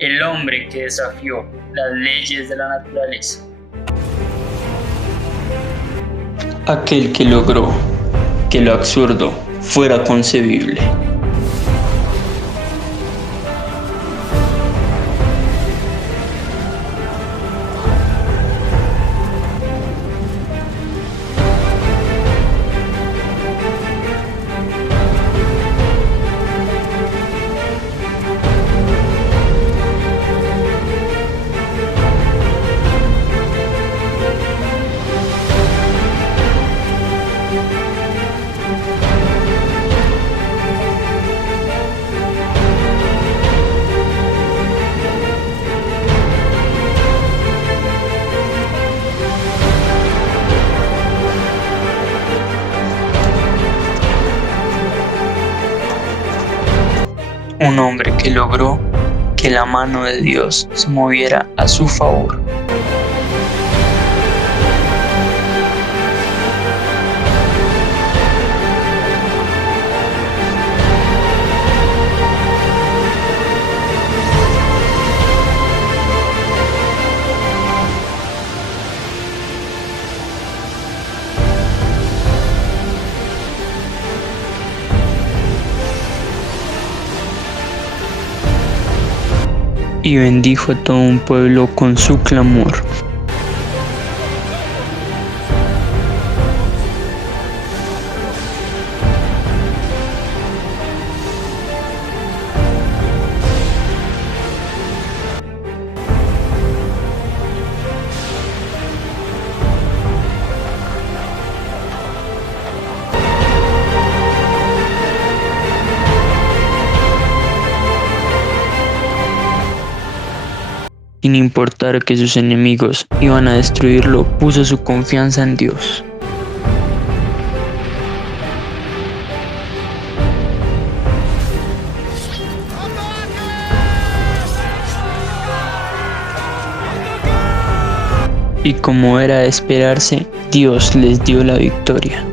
el hombre que desafió las leyes de la naturaleza. Aquel que logró que lo absurdo fuera concebible. Un hombre que logró que la mano de Dios se moviera a su favor. Y bendijo a todo un pueblo con su clamor. Sin importar que sus enemigos iban a destruirlo, puso su confianza en Dios. Y como era de esperarse, Dios les dio la victoria.